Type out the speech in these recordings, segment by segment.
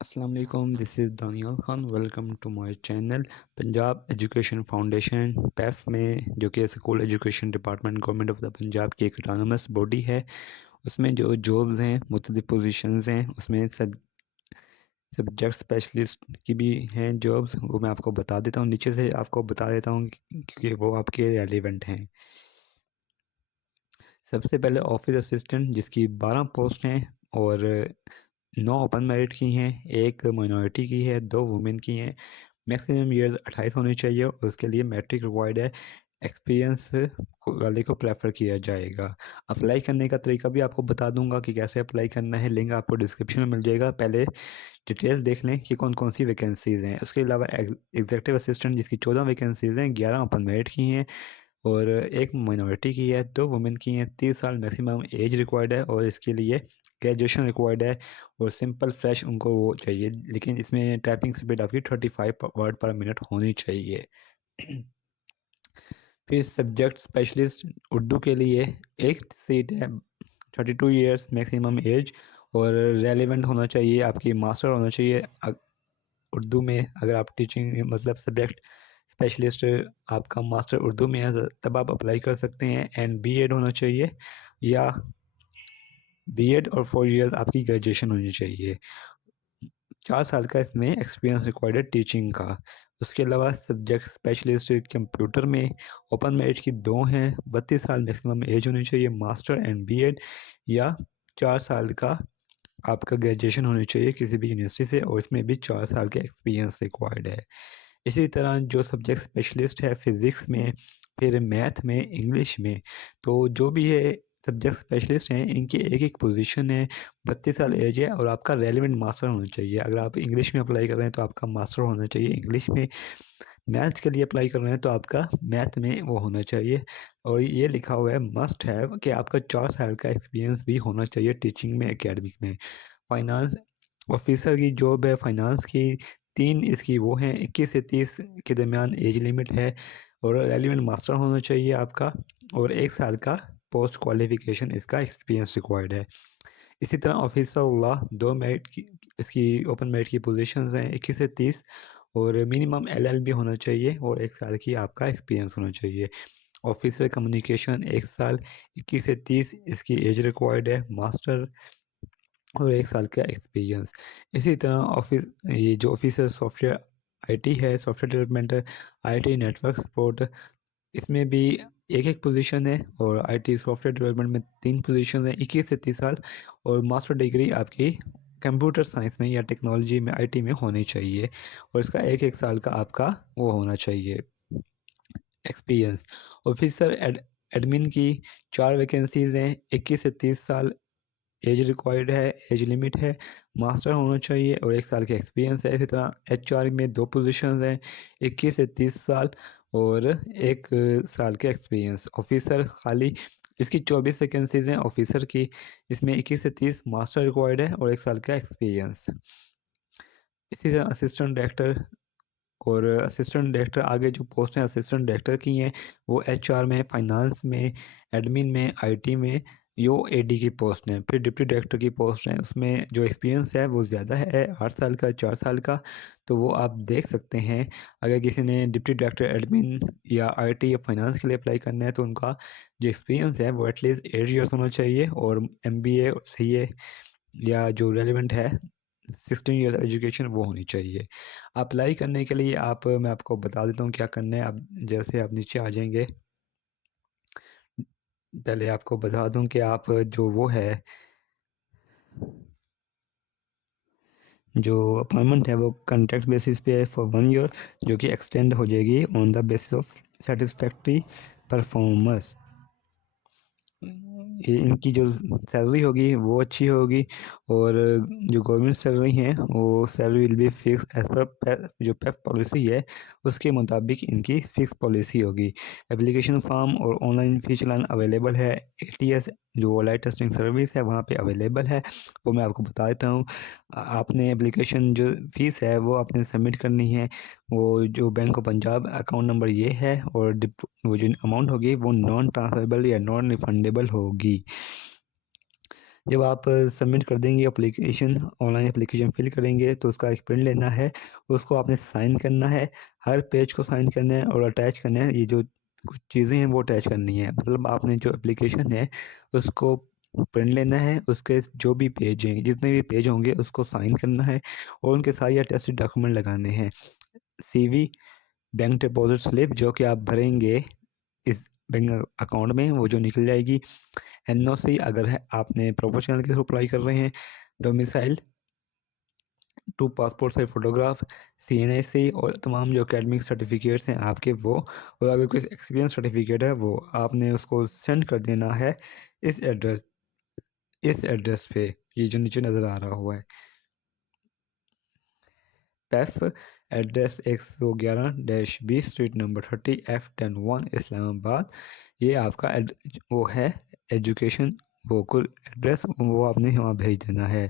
अस्सलाम वालेकुम, this is Danial Khan. Welcome to my channel. Punjab education foundation PEF में, जो कि school education department government of the Punjab की एक ऑटोनमस बॉडी है, उसमें जो जॉब्स हैं, मुख्तलिफ पोजीशंस हैं, उसमें सब्जेक्ट स्पेशलिस्ट की भी हैं जॉब्स। वो मैं आपको बता देता हूँ, नीचे से आपको बता देता हूँ क्योंकि वो आपके रेलिवेंट हैं। सबसे पहले ऑफिस असिस्टेंट, जिसकी 12 पोस्ट हैं और 9 ओपन मेरिट की हैं, एक माइनॉरिटी की है, 2 वुमेन की हैं। मैक्सिमम ईयर्स 28 होने चाहिए और उसके लिए मैट्रिक रिक्वायर्ड है। एक्सपीरियंस वाले को प्रेफर किया जाएगा। अप्लाई करने का तरीका भी आपको बता दूंगा कि कैसे अप्लाई करना है, लिंक आपको डिस्क्रिप्शन में मिल जाएगा। पहले डिटेल्स देख लें कि कौन कौन सी वैकेंसीज़ हैं। उसके अलावा एग्जेक्टिव असिस्टेंट, जिसकी 14 वैकेंसीज़ हैं, 11 ओपन मेरिट की हैं और एक माइनॉरिटी की है, 2 वुमेन की हैं। 30 साल मैक्सिमम एज रिक्वायर्ड है और इसके लिए ग्रेजुएशन रिक्वायर्ड है और सिंपल फ्रेश उनको वो चाहिए, लेकिन इसमें टाइपिंग स्पीड आपकी 35 वर्ड पर मिनट होनी चाहिए। फिर सब्जेक्ट स्पेशलिस्ट उर्दू के लिए एक सीट है, 32 ईयर्स मैक्सिमम एज और रेलिवेंट होना चाहिए, आपकी मास्टर होना चाहिए उर्दू में। अगर आप टीचिंग मतलब सब्जेक्ट स्पेशलिस्ट आपका मास्टर उर्दू में है तब आप अप्लाई कर सकते हैं। एंड बीएड होना चाहिए या बीएड और 4 ईयर्स आपकी ग्रेजुएशन होनी चाहिए। 4 साल का इसमें एक्सपीरियंस रिक्वायर्ड है टीचिंग का। उसके अलावा सब्जेक्ट स्पेशलिस्ट कंप्यूटर में ओपन मेरिट की 2 हैं, 32 साल मैक्सिमम एज होनी चाहिए, मास्टर एंड बीएड या 4 साल का आपका ग्रेजुएशन होनी चाहिए किसी भी यूनिवर्सिटी से और इसमें भी 4 साल का एक्सपीरियंस रिक्वायर्ड है। इसी तरह जो सब्जेक्ट स्पेशलिस्ट है फिज़िक्स में, फिर मैथ में, इंग्लिश में, तो जो भी है सब्जेक्ट स्पेशलिस्ट हैं इनकी एक एक पोजीशन है। 32 साल एज है और आपका रेलिवेंट मास्टर होना चाहिए। अगर आप इंग्लिश में अप्लाई कर रहे हैं तो आपका मास्टर होना चाहिए इंग्लिश में। मैथ के लिए अप्लाई कर रहे हैं तो आपका मैथ में वो होना चाहिए। और ये लिखा हुआ है मस्ट हैव कि आपका 4 साल का एक्सपीरियंस भी होना चाहिए टीचिंग में, एकेडमिक में। फाइनेंस ऑफिसर की जॉब है, फाइनेंस की 3 इसकी वो हैं, 21 से 30 के दरमियान एज लिमिट है और रेलिवेंट मास्टर होना चाहिए आपका और 1 साल का पोस्ट क्वालिफिकेशन इसका एक्सपीरियंस रिक्वायर्ड है। इसी तरह ऑफिसर लॉ 2 मेरिट की इसकी ओपन मेरिट की पोजीशंस हैं, 21 से 30 और मिनिमम एलएलबी होना चाहिए और 1 साल की आपका एक्सपीरियंस होना चाहिए। ऑफिसर कम्युनिकेशन 1 साल, 21 से 30 इसकी एज रिक्वायर्ड है, मास्टर और 1 साल का एक्सपीरियंस। इसी तरह ऑफिस ये जो ऑफिसर सॉफ्टवेयर आईटी है, software development, IT network support, इसमें भी एक एक पोजीशन है और आईटी सॉफ्टवेयर डेवलपमेंट में 3 पोजीशन है, 21 से 30 साल और मास्टर डिग्री आपकी कंप्यूटर साइंस में या टेक्नोलॉजी में, आईटी में होनी चाहिए और इसका एक एक साल का आपका वो होना चाहिए एक्सपीरियंस। ऑफिसर एडमिन की 4 वैकेंसीज हैं, 21 से 30 साल एज रिक्वायर्ड है, एज लिमिट है, मास्टर होना चाहिए और 1 साल का एक्सपीरियंस है। इसी तरह एचआर में 2 पोजीशंस हैं, 21 से 30 साल और 1 साल का एक्सपीरियंस। ऑफिसर खाली इसकी 24 वैकेंसीज हैं ऑफिसर की, इसमें 21 से 30 मास्टर रिक्वायर्ड है और 1 साल का एक्सपीरियंस। इसी तरह असिस्टेंट डायरेक्टर और असिस्टेंट डायरेक्टर आगे जो पोस्ट हैं असिस्टेंट डायरेक्टर की हैं, वो एचआर में, फाइनेंस में, एडमिन में, आईटी में, यो एडी की पोस्ट हैं। फिर डिप्टी डायरेक्टर की पोस्ट हैं, उसमें जो एक्सपीरियंस है वो ज़्यादा है, 8 साल का, 4 साल का। तो वो आप देख सकते हैं। अगर किसी ने डिप्टी डायरेक्टर एडमिन या आईटी या फाइनेंस के लिए अप्लाई करना है तो उनका जो एक्सपीरियंस है वो एटलीस्ट 8 ईयर्स होना चाहिए और एमबीए सीए या जो रेलिवेंट है 16 ईयर्स एजुकेशन वो होनी चाहिए। अप्लाई करने के लिए मैं आपको बता देता हूँ क्या करना है। आप जैसे आप नीचे आ जाएंगे, पहले आपको बता दूं कि आप जो वो है जो अपॉइंटमेंट है वो कॉन्ट्रैक्ट बेसिस पे है फॉर 1 ईयर, जो कि एक्सटेंड हो जाएगी on the basis of satisfactory performance. ये इनकी जो सैलरी होगी वो अच्छी होगी और जो गवर्नमेंट सैलरी है वो salary will be fix as per जो पेप पॉलिसी है उसके मुताबिक इनकी फिक्स पॉलिसी होगी। एप्लीकेशन फॉर्म और ऑनलाइन फी चलान अवेलेबल है। एटीएस जो ऑनलाइन टेस्टिंग सर्विस है वहाँ पे अवेलेबल है, वो मैं आपको बता देता हूँ। आपने एप्लीकेशन जो फीस है वो आपने सबमिट करनी है। वो जो bank of Punjab account number ये है और वो जो अमाउंट होगी वो नॉन ट्रांसफरेबल या नॉन रिफंडेबल होगी। जब आप सबमिट कर देंगे एप्लीकेशन, ऑनलाइन एप्लीकेशन फिल करेंगे तो उसका एक प्रिंट लेना है, उसको आपने साइन करना है, हर पेज को साइन करना है और अटैच करना है। ये जो कुछ चीज़ें हैं वो अटैच करनी है, मतलब आपने जो एप्लीकेशन है उसको प्रिंट लेना है, उसके जो भी पेज हैं, जितने भी पेज होंगे उसको साइन करना है और उनके साथ ये अटैच्ड डॉक्यूमेंट लगाने हैं। सीवी, बैंक डिपॉजिट स्लिप जो कि आप भरेंगे इस बैंक अकाउंट में, वो जो निकल जाएगी। एनओसी अगर है आपने प्रोफेशनल के थ्रू अप्लाई कर रहे हैं। Domicile, two passport size photograph, CNIC और तमाम जो एकेडमिक सर्टिफिकेट्स हैं आपके वो, और अगर कोई एक्सपीरियंस सर्टिफिकेट है वो आपने उसको सेंड कर देना है इस एड्रेस इस एड्रेस पे, ये जो नीचे नज़र आ रहा हुआ है। PAF address 111-20 street number 30 F10-1 Islamabad. ये आपका वो है एजुकेशन, वो कुल एड्रेस वो आपने वहाँ भेज देना है।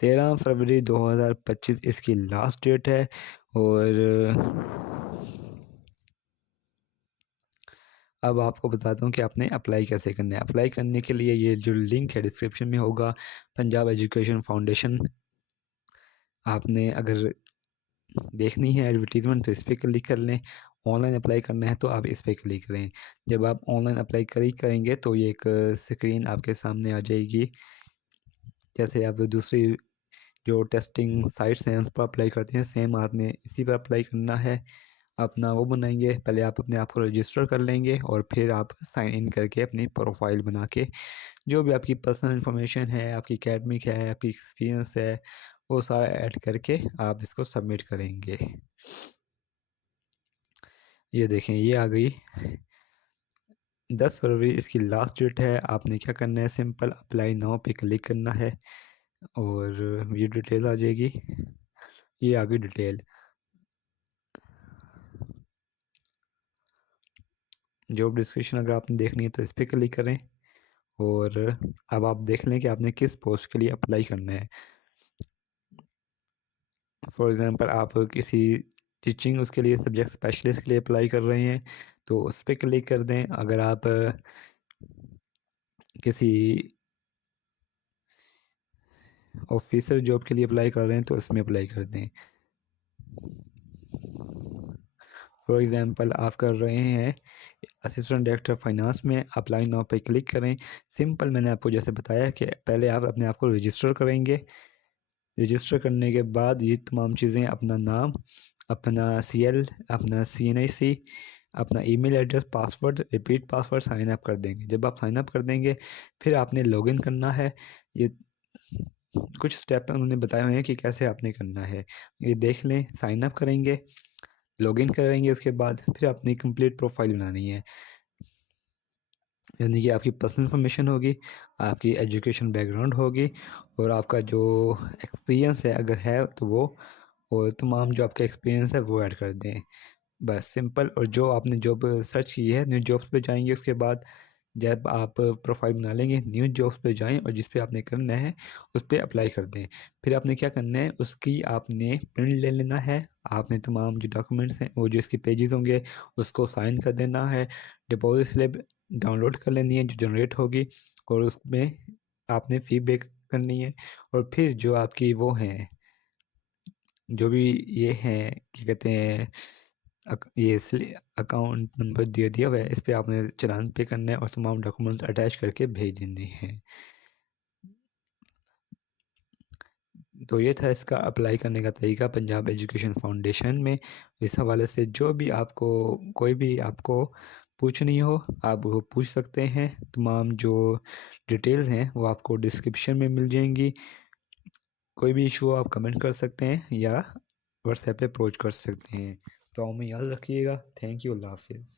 13 फरवरी 2025 इसकी लास्ट डेट है। और अब आपको बताता हूँ कि आपने अप्लाई कैसे करना है। अप्लाई करने के लिए ये जो लिंक है डिस्क्रिप्शन में होगा, पंजाब एजुकेशन फाउंडेशन। आपने अगर देखनी है एडवर्टीजमेंट तो इस पर क्लिक कर लें, ऑनलाइन अप्लाई करना है तो आप इस पर क्लिक करें। जब आप ऑनलाइन अप्लाई करेंगे तो ये एक स्क्रीन आपके सामने आ जाएगी। जैसे आप दूसरी जो टेस्टिंग साइट्स हैं उस पर अप्लाई करते हैं, सेम आपने इसी पर अप्लाई करना है। अपना वो बनाएंगे, पहले आप अपने आप को रजिस्टर कर लेंगे और फिर आप साइन इन करके अपनी प्रोफाइल बना के जो भी आपकी पर्सनल इन्फॉर्मेशन है, आपकी एकेडमिक है, आपकी एक्सपीरियंस है, वो सारा ऐड करके आप इसको सबमिट करेंगे। ये देखें ये आ गई। 10 फरवरी इसकी लास्ट डेट है। आपने क्या करना है, सिंपल अप्लाई नाउ पे क्लिक करना है और ये डिटेल आ जाएगी। ये आ गई डिटेल। जॉब डिस्क्रिप्शन अगर आपने देखनी है तो इस पर क्लिक करें और अब आप देख लें कि आपने किस पोस्ट के लिए अप्लाई करना है। फॉर एग्ज़ाम्पल आप किसी टीचिंग उसके लिए सब्जेक्ट स्पेशलिस्ट के लिए अप्लाई कर रहे हैं तो उस पर क्लिक कर दें। अगर आप किसी ऑफिसर जॉब के लिए अप्लाई कर रहे हैं तो उसमें अप्लाई कर दें। फॉर एग्ज़ाम्पल आप कर रहे हैं असिस्टेंट डायरेक्टर फाइनेंस में, अप्लाई नाउ पे क्लिक करें। सिंपल मैंने आपको जैसे बताया कि पहले आप अपने आप को रजिस्टर करेंगे। रजिस्टर करने के बाद ये तमाम चीज़ें, अपना नाम, अपना सीएल, अपना सीएनआईसी, अपना email address, password, repeat password sign up कर देंगे। जब आप साइन अप कर देंगे फिर आपने लॉगिन करना है। ये कुछ स्टेप उन्होंने बताए हुए हैं कि कैसे आपने करना है, ये देख लें। साइन अप करेंगे, लॉगिन करेंगे, उसके बाद फिर अपनी कंप्लीट प्रोफाइल बनानी है, यानी कि आपकी पर्सनल इन्फॉर्मेशन होगी, आपकी एजुकेशन बैकग्राउंड होगी और आपका जो एक्सपीरियंस है अगर है तो वो, और तमाम जो आपका एक्सपीरियंस है वो ऐड कर दें। बस सिंपल। और जो आपने जॉब सर्च की है, न्यू जॉब्स पे जाएंगे, उसके बाद जब आप प्रोफाइल बना लेंगे न्यू जॉब्स पे जाएं और जिस पे आपने करना है उस पर अप्लाई कर दें। फिर आपने क्या करना है, उसकी आपने प्रिंट ले लेना है। आपने तमाम जो डॉक्यूमेंट्स हैं वो जो इसके पेजेस होंगे उसको साइन कर देना है। डिपॉजिट स्लिप डाउनलोड कर लेनी है जो जनरेट होगी और उसमें आपने फी पे करनी है। और फिर जो आपकी वो हैं, जो भी ये हैं क्या कहते हैं, ये इसलिए अकाउंट नंबर दिया दिया हुआ है, इस पे आपने चालान पे करना है और तमाम डॉक्यूमेंट्स अटैच करके भेज देने हैं। तो ये था इसका अप्लाई करने का तरीका पंजाब एजुकेशन फाउंडेशन में। इस हवाले से जो भी आपको कोई भी आपको पूछनी हो आप वो पूछ सकते हैं। तमाम जो डिटेल्स हैं वो आपको डिस्क्रिप्शन में मिल जाएंगी। कोई भी इशू हो आप कमेंट कर सकते हैं या व्हाट्सएप पे अप्रोच कर सकते हैं। तो हमें याद रखिएगा। थैंक यू, अल्लाह हाफिज़।